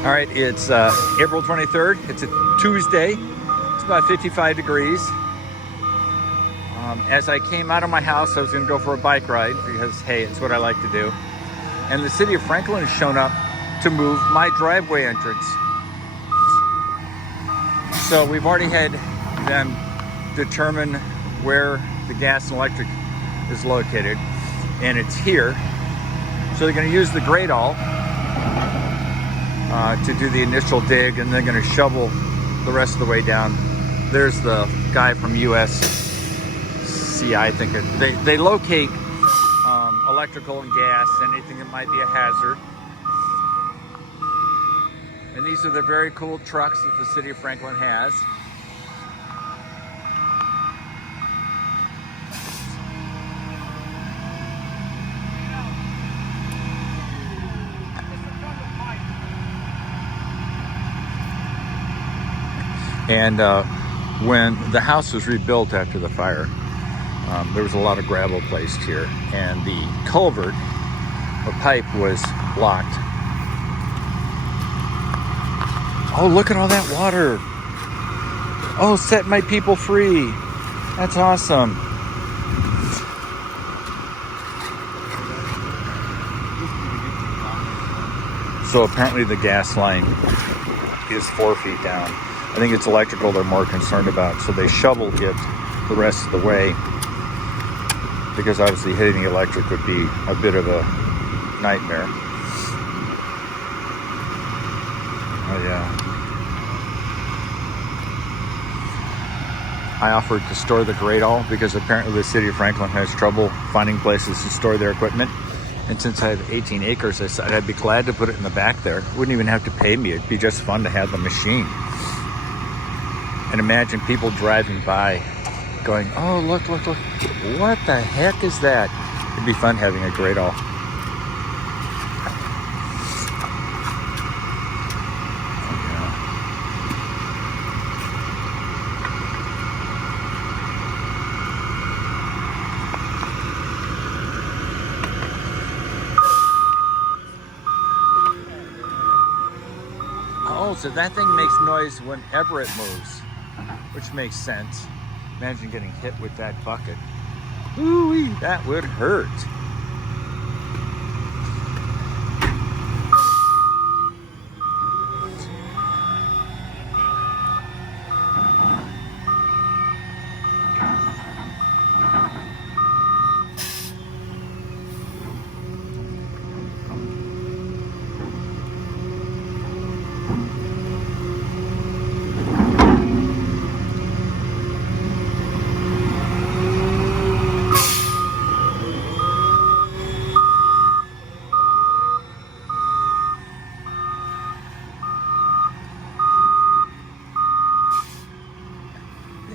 All right, it's April 23rd. It's a Tuesday. It's about 55 degrees. As I came out of my house, I was going to go for a bike ride because, hey, it's what I like to do. And the city of Franklin has shown up to move my driveway entrance. So we've already had them determine where the gas and electric is located, and it's here. So they're going to use the grade all to do the initial dig, and they're going to shovel the rest of the way down. There's the guy from USCI, I think. They locate electrical and gas, anything that might be a hazard. And these are the very cool trucks that the city of Franklin has. And when the house was rebuilt after the fire, there was a lot of gravel placed here, and the culvert or pipe was blocked. Oh, look at all that water. Oh, set my people free. That's awesome. So apparently the gas line is 4 feet down. I think it's electrical they're more concerned about. So they shoveled it the rest of the way, because obviously hitting the electric would be a bit of a nightmare. Oh yeah. I offered to store the grate all because apparently the city of Franklin has trouble finding places to store their equipment. And since I have 18 acres, I said I'd be glad to put it in the back there. Wouldn't even have to pay me. It'd be just fun to have the machine. And imagine people driving by going, oh, look, look, look. What the heck is that? It'd be fun having a grate all. Oh, so that thing makes noise whenever it moves, which makes sense. Imagine getting hit with that bucket. Ooh-wee, that would hurt.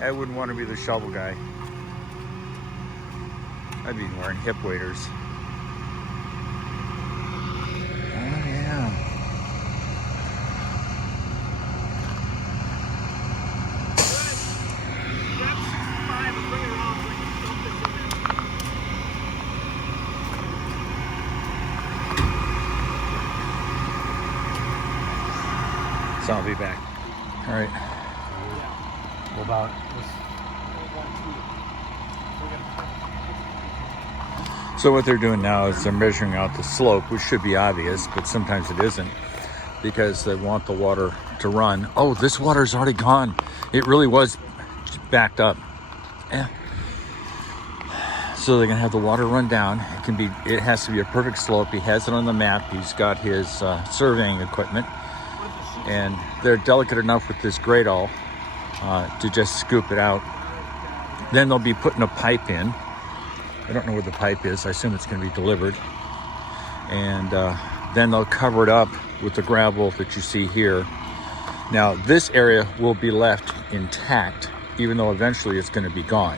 I wouldn't want to be the shovel guy. I'd be wearing hip waders. Oh yeah. So I'll be back. All right. About So what they're doing now is they're measuring out the slope, which should be obvious, but sometimes it isn't, because they want the water to run. Oh, this water's already gone. It really was backed up. Yeah. So they're gonna have the water run down. It has to be a perfect slope. He has it on the map. He's got his surveying equipment, and they're delicate enough with this grate all to just scoop it out. Then they'll be putting a pipe in. I don't know where the pipe is. I assume it's going to be delivered. And then they'll cover it up with the gravel that you see here. Now, this area will be left intact, even though eventually it's going to be gone,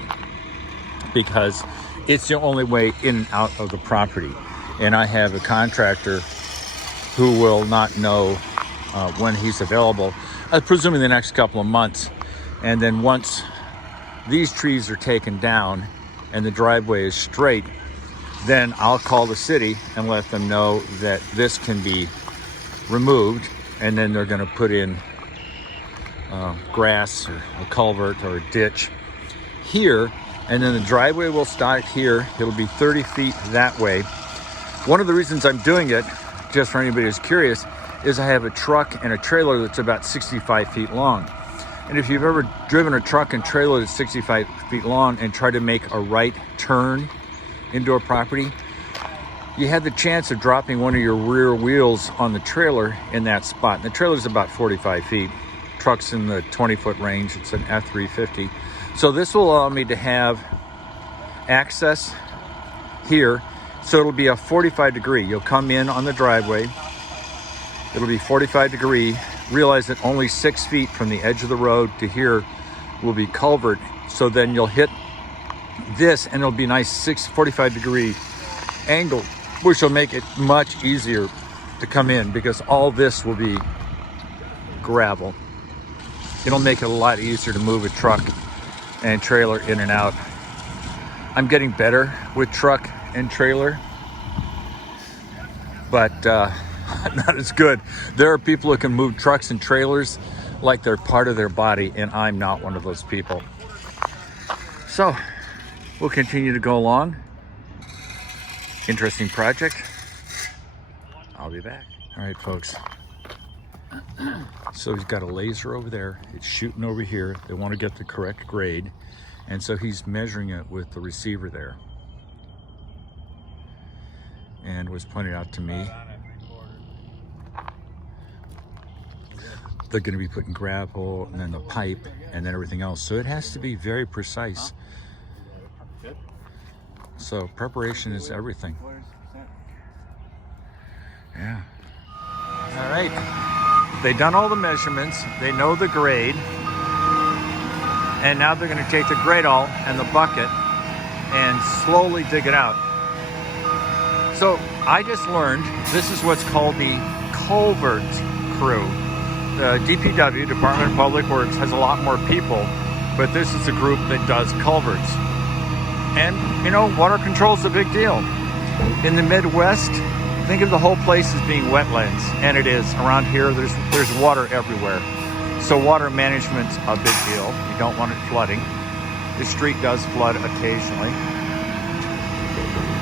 because it's the only way in and out of the property. And I have a contractor who will not know when he's available, presuming the next couple of months. And then once these trees are taken down and the driveway is straight, then I'll call the city and let them know that this can be removed and then they're going to put in grass or a culvert or a ditch here, and then the driveway will start here. It'll be 30 feet that way. One of the reasons I'm doing it, just for anybody who's curious, is I have a truck and a trailer that's about 65 feet long. And if you've ever driven a truck and trailer that's 65 feet long and tried to make a right turn into a property, you had the chance of dropping one of your rear wheels on the trailer in that spot. And the trailer's about 45 feet. Truck's in the 20-foot range. It's an F350. So this will allow me to have access here. So it'll be a 45 degree. You'll come in on the driveway. It'll be 45 degree. Realize that only 6 feet from the edge of the road to here will be culvert. So then you'll hit this and it'll be a nice 45 degree angle, which will make it much easier to come in because all this will be gravel. It'll make it a lot easier to move a truck and trailer in and out. I'm getting better with truck and trailer, but not as good. There are people who can move trucks and trailers like they're part of their body, and I'm not one of those people. So we'll continue to go along. Interesting project. I'll be back. All right, folks. So he's got a laser over there. It's shooting over here. They want to get the correct grade. And so he's measuring it with the receiver there. And was pointed out to me, they're going to be putting gravel and then the pipe and then everything else. So it has to be very precise. So preparation is everything. Yeah. All right. They've done all the measurements. They know the grade. And now they're going to take the grade-all and the bucket and slowly dig it out. So I just learned this is what's called the Culvert crew. The DPW, Department of Public Works, has a lot more people, but this is a group that does culverts. And, you know, water control is a big deal. In the Midwest, think of the whole place as being wetlands, and it is. Around here, there's water everywhere. So water management's a big deal. You don't want it flooding. The street does flood occasionally.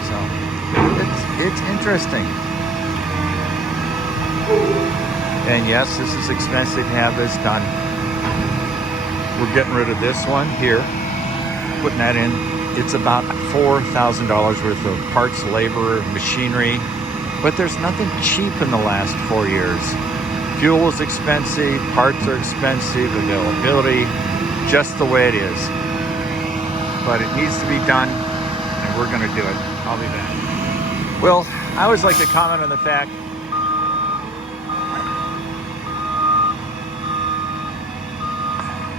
So it's interesting. And yes, this is expensive to have this done. We're getting rid of this one here, putting that in. It's about $4,000 worth of parts, labor, machinery, but there's nothing cheap in the last 4 years. Fuel is expensive, parts are expensive, availability, just the way it is. But it needs to be done, and we're gonna do it. I'll be back. Well, I always like to comment on the fact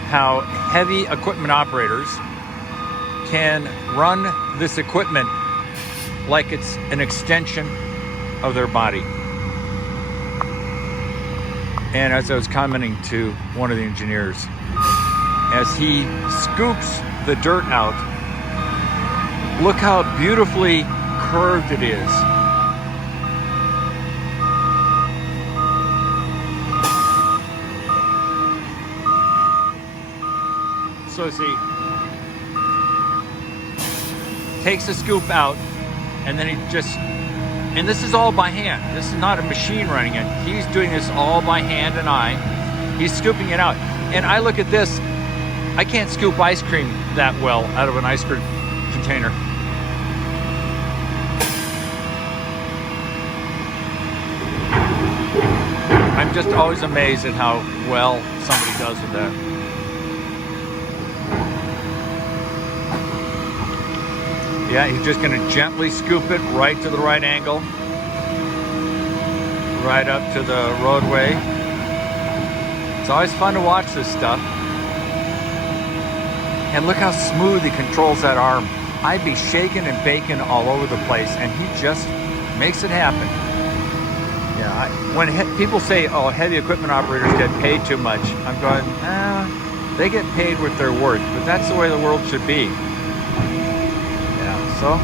how heavy equipment operators can run this equipment like it's an extension of their body. And as I was commenting to one of the engineers, as he scoops the dirt out, look how beautifully curved it is. So see, takes a scoop out, and then he just, and this is all by hand. This is not a machine running it. He's doing this all by hand and eye. He's scooping it out. And I look at this, I can't scoop ice cream that well out of an ice cream container. I'm just always amazed at how well somebody does with that. Yeah, he's just gonna gently scoop it right to the right angle, right up to the roadway. It's always fun to watch this stuff. And look how smooth he controls that arm. I'd be shaking and baking all over the place, and he just makes it happen. Yeah, when people say, oh, heavy equipment operators get paid too much, I'm going, they get paid what they're worth, but that's the way the world should be. Yeah, so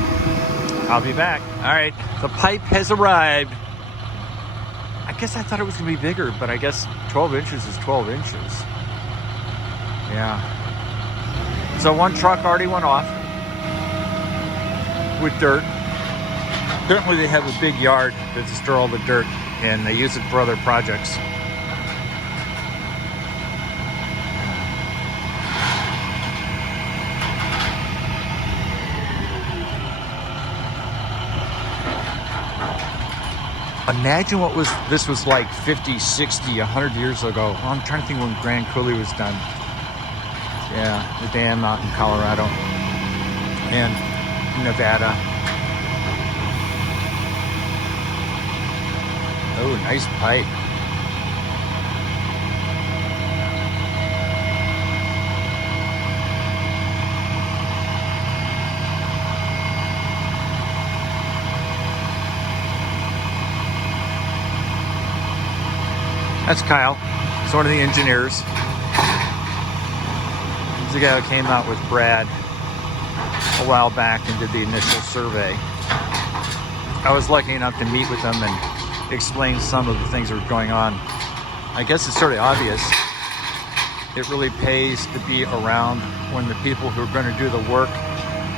I'll be back. All right, the pipe has arrived. I guess I thought it was gonna be bigger, but I guess 12 inches is 12 inches. Yeah. So one truck already went off with dirt. Apparently they have a big yard that to store all the dirt, and they use it for other projects. Imagine what this was like 50, 60, 100 years ago. Well, I'm trying to think when Grand Coulee was done. Yeah, the dam out in Colorado and Nevada. Oh, nice pipe. That's Kyle. He's one of the engineers. He's the guy who came out with Brad a while back and did the initial survey. I was lucky enough to meet with them and explain some of the things that were going on. I guess it's sort of obvious. It really pays to be around when the people who are going to do the work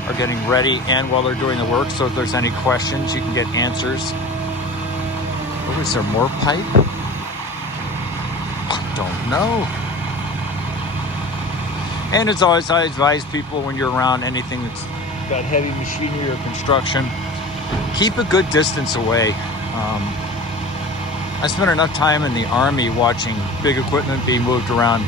are getting ready and while they're doing the work. So if there's any questions, you can get answers. Oh, is there more pipe? Don't know. And as always, I advise people when you're around anything that's got heavy machinery or construction, keep a good distance away. I spent enough time in the Army watching big equipment being moved around.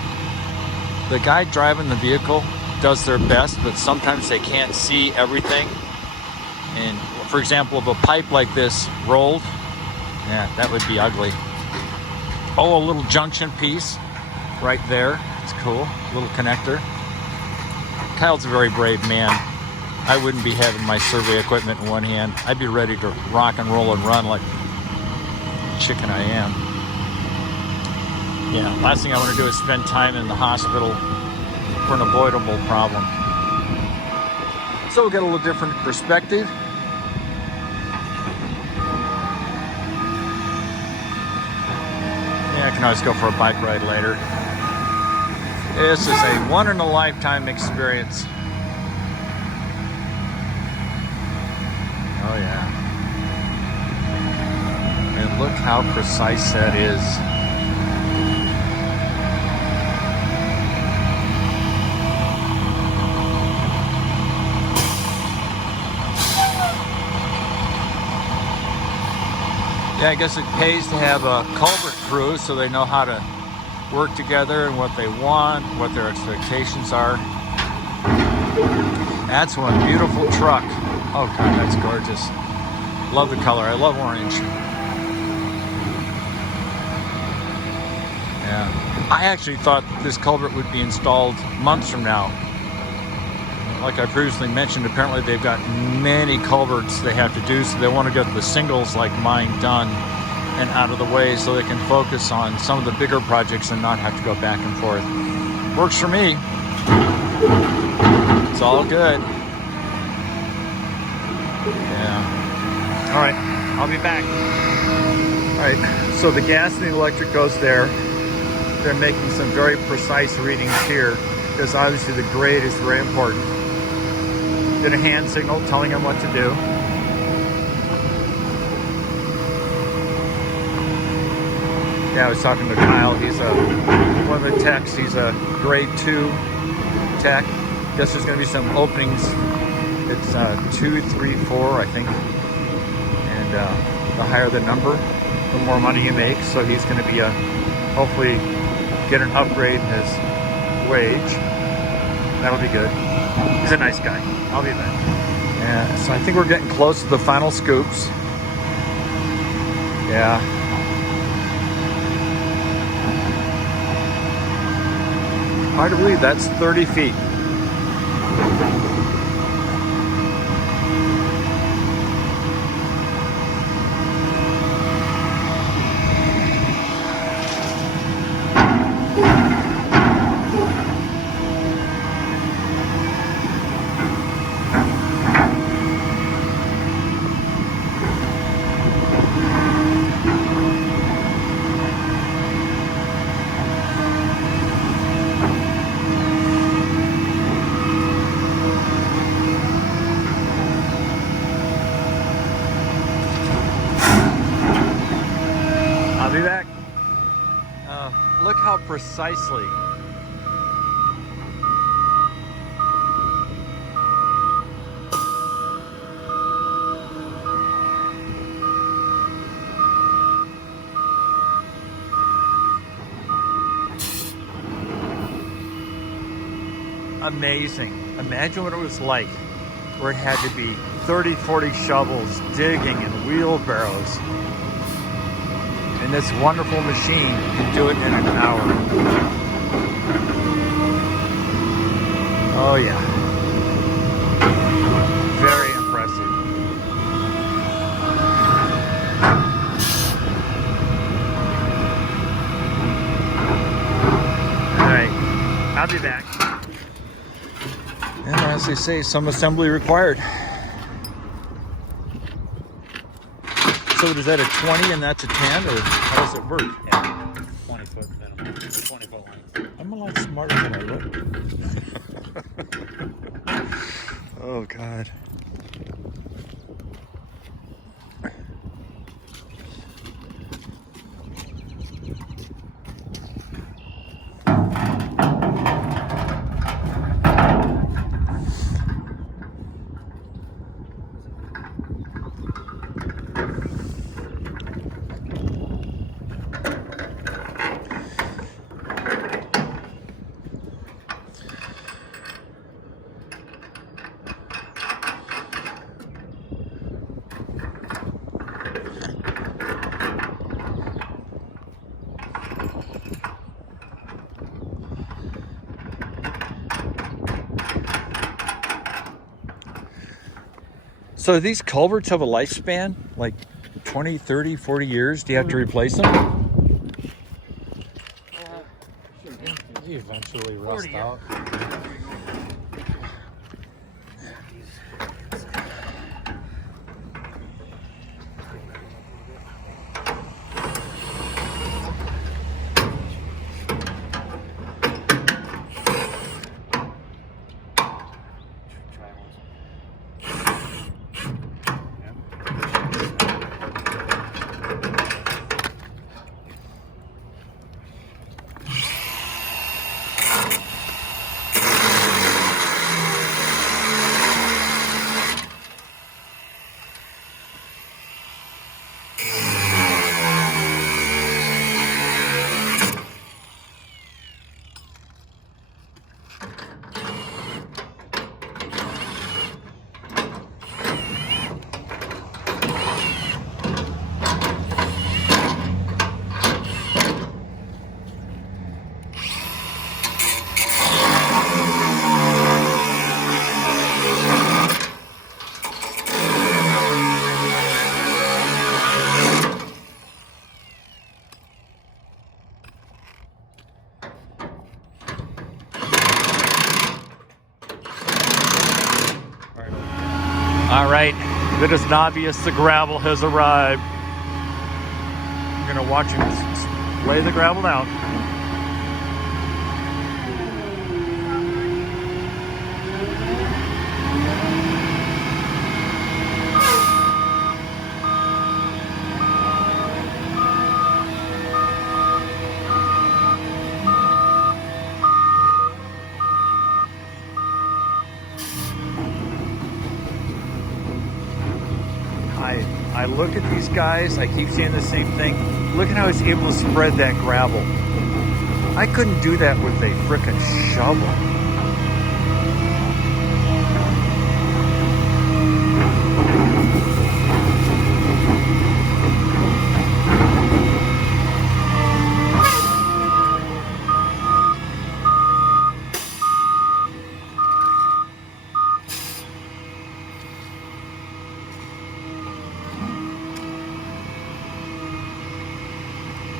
The guy driving the vehicle does their best, but sometimes they can't see everything. And for example, if a pipe like this rolled, yeah, that would be ugly. Oh, a little junction piece right there. It's cool. A little connector. Kyle's a very brave man. I wouldn't be having my survey equipment in one hand. I'd be ready to rock and roll and run like the chicken I am. Yeah, last thing I want to do is spend time in the hospital for an avoidable problem. So we'll get a little different perspective. I can always go for a bike ride later. This is a one-in-a-lifetime experience. Oh yeah. And look how precise that is. Yeah, I guess it pays to have a culvert crew so they know how to work together and what they want, what their expectations are. That's one beautiful truck. Oh God, that's gorgeous. Love the color. I love orange. Yeah. I actually thought this culvert would be installed months from now. Like I previously mentioned, apparently they've got many culverts they have to do, so they want to get the singles like mine done and out of the way so they can focus on some of the bigger projects and not have to go back and forth. Works for me. It's all good. Yeah. All right, I'll be back. All right, so the gas and the electric goes there. They're making some very precise readings here because obviously the grade is very important. Did a hand signal telling him what to do. Yeah, I was talking to Kyle. He's one of the techs. He's a grade 2 tech. Guess there's going to be some openings. It's 2, 3, 4, I think. And the higher the number, the more money you make. So he's going to be hopefully get an upgrade in his wage. That'll be good. He's a nice guy. I'll be back. Yeah, so I think we're getting close to the final scoops. Yeah. Hard to believe that's 30 feet. I'll be back. Look how precisely amazing. Imagine what it was like where it had to be 30, 40 shovels digging and wheelbarrows. And this wonderful machine can do it in an hour. Oh yeah. Very impressive. All right, I'll be back. And as they say, some assembly required. So is that a 20 and that's a 10, or how does it work? Yeah, 20 foot minimum, 20 foot length. I'm a lot smarter than I look. Oh God. So these culverts have a lifespan, like 20, 30, 40 years? Do you have to replace them? They eventually rust out. All right, it is obvious the gravel has arrived. I'm gonna watch him lay the gravel down. I look at these guys, I keep saying the same thing. Look at how he's able to spread that gravel. I couldn't do that with a frickin' shovel.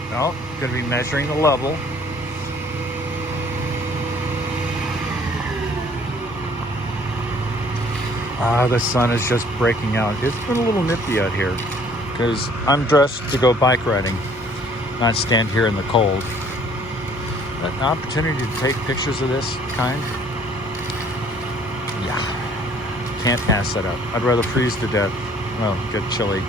No, going to be measuring the level. The sun is just breaking out. It's been a little nippy out here because I'm dressed to go bike riding, not stand here in the cold. An opportunity to take pictures of this kind, yeah, can't pass that up. I'd rather freeze to death. Well, get chilly.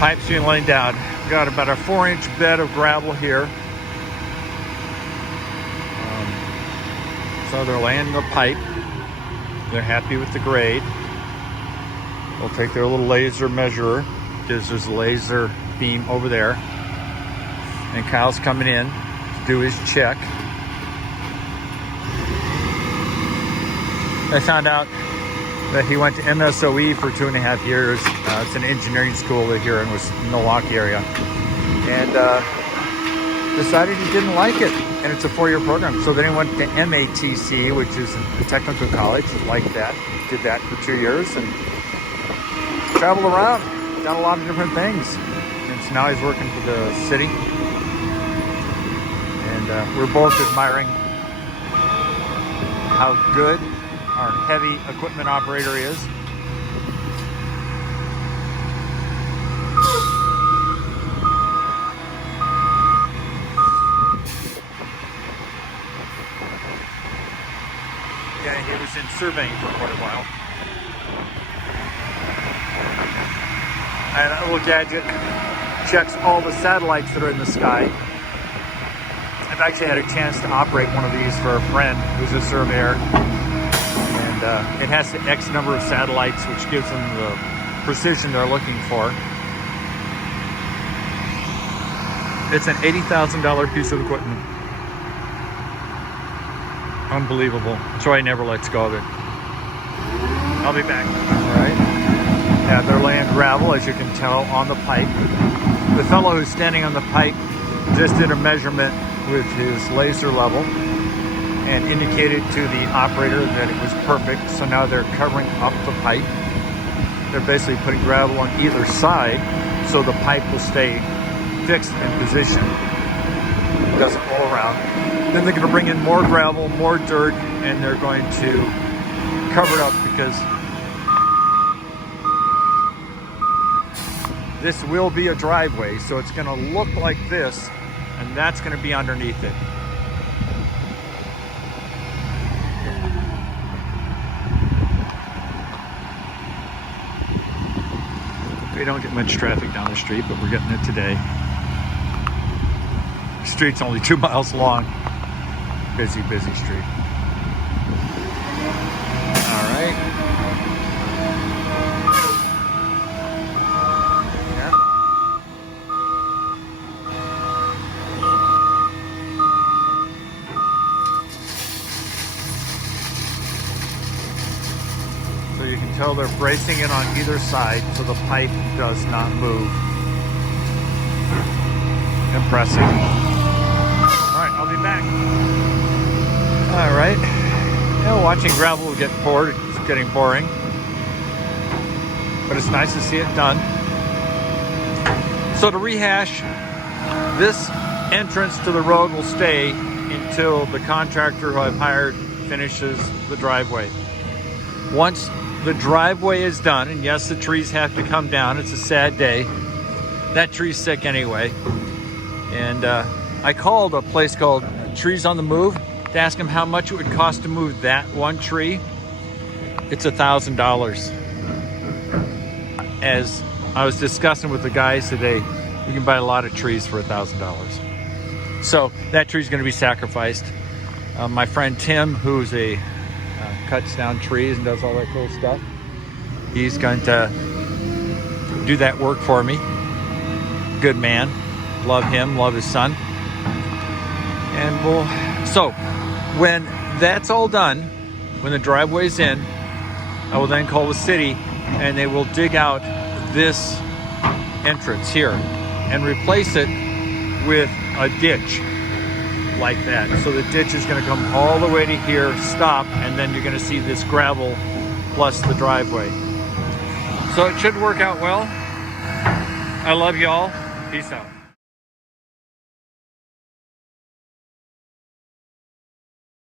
pipe's being laid down. We've got about a 4-inch bed of gravel here. So they're laying the pipe. They're happy with the grade. They'll take their little laser measurer, because there's a laser beam over there. And Kyle's coming in to do his check. I found out that he went to MSOE for 2.5 years. It's an engineering school here in the Milwaukee area. And decided he didn't like it. And it's a 4-year program. So then he went to MATC, which is a technical college, like that. Did that for 2 years and traveled around, done a lot of different things. And so now he's working for the city. And we're both admiring how good our heavy equipment operator is. Yeah, he was in surveying for quite a while. And that little gadget checks all the satellites that are in the sky. I've actually had a chance to operate one of these for a friend who's a surveyor. And it has X number of satellites, which gives them the precision they're looking for. It's an $80,000 piece of equipment. Unbelievable. Troy never lets go of it. I'll be back. All right. Yeah, they're laying gravel, as you can tell, on the pipe. The fellow who's standing on the pipe just did a measurement with his laser level and indicated to the operator that it was perfect. So now they're covering up the pipe. They're basically putting gravel on either side so the pipe will stay fixed in position. It doesn't roll around. Then they're going to bring in more gravel, more dirt, and they're going to cover it up, because this will be a driveway, so it's going to look like this, and that's going to be underneath it. We don't get much traffic down the street, but we're getting it today. The street's only 2 miles long. Busy, busy street. All right. Yeah. So you can tell they're bracing it on either side so the pipe does not move. Impressive. All right, I'll be back. All right. Yeah, watching gravel get poured, it's getting boring. But it's nice to see it done. So to rehash, this entrance to the road will stay until the contractor who I've hired finishes the driveway. Once the driveway is done, and yes, the trees have to come down. It's a sad day. That tree's sick anyway. And I called a place called Trees on the Move to ask them how much it would cost to move that one tree. It's $1,000. As I was discussing with the guys today, you can buy a lot of trees for $1,000. So that tree's going to be sacrificed. My friend Tim, who's cuts down trees and does all that cool stuff, he's going to do that work for me. Good man. Love him, love his son. And so when that's all done, when the driveway's in, I will then call the city and they will dig out this entrance here and replace it with a ditch like that. So the ditch is going to come all the way to here, stop, and then you're going to see this gravel plus the driveway. So it should work out well. I love y'all. Peace out.